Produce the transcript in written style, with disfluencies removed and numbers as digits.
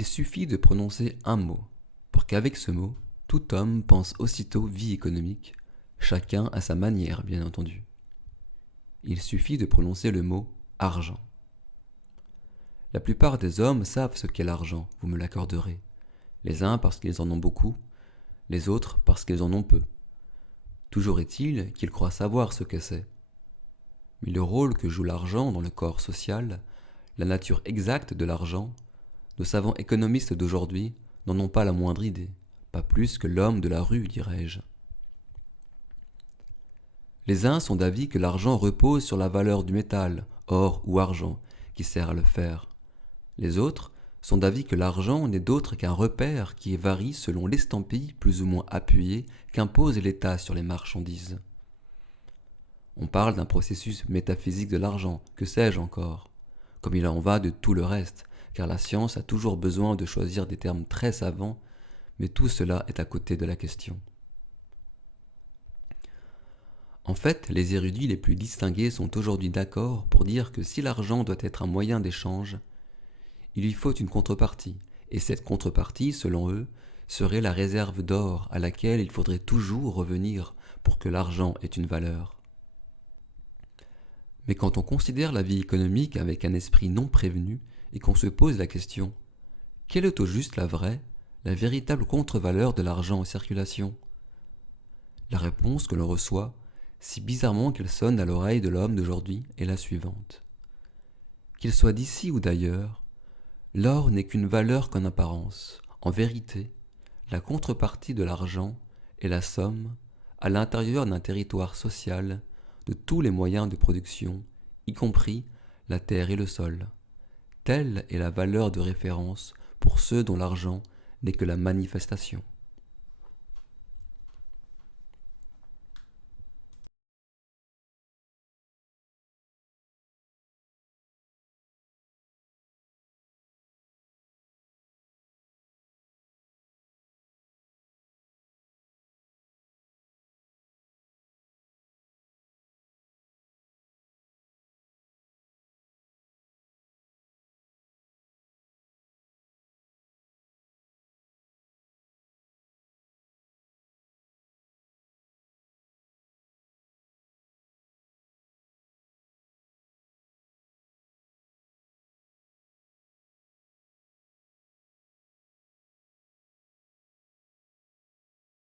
Il suffit de prononcer un mot, pour qu'avec ce mot, tout homme pense aussitôt vie économique, chacun à sa manière, bien entendu. Il suffit de prononcer le mot argent. La plupart des hommes savent ce qu'est l'argent, vous me l'accorderez. Les uns parce qu'ils en ont beaucoup, les autres parce qu'ils en ont peu. Toujours est-il qu'ils croient savoir ce que c'est. Mais le rôle que joue l'argent dans le corps social, la nature exacte de l'argent, nos savants économistes d'aujourd'hui n'en ont pas la moindre idée, pas plus que l'homme de la rue, dirais-je. Les uns sont d'avis que l'argent repose sur la valeur du métal, or ou argent, qui sert à le faire. Les autres sont d'avis que l'argent n'est d'autre qu'un repère qui varie selon l'estampille plus ou moins appuyée qu'impose l'État sur les marchandises. On parle d'un processus métaphysique de l'argent, que sais-je encore, comme il en va de tout le reste, car la science a toujours besoin de choisir des termes très savants, mais tout cela est à côté de la question. En fait, les érudits les plus distingués sont aujourd'hui d'accord pour dire que si l'argent doit être un moyen d'échange, il lui faut une contrepartie, et cette contrepartie, selon eux, serait la réserve d'or à laquelle il faudrait toujours revenir pour que l'argent ait une valeur. Mais quand on considère la vie économique avec un esprit non prévenu et qu'on se pose la question « Quelle est au juste la vraie, la véritable contre-valeur de l'argent en circulation ?» La réponse que l'on reçoit, si bizarrement qu'elle sonne à l'oreille de l'homme d'aujourd'hui, est la suivante. Qu'il soit d'ici ou d'ailleurs, l'or n'est qu'une valeur qu'en apparence. En vérité, la contrepartie de l'argent est la somme, à l'intérieur d'un territoire social, de tous les moyens de production, y compris la terre et le sol. Telle est la valeur de référence pour ceux dont l'argent n'est que la manifestation.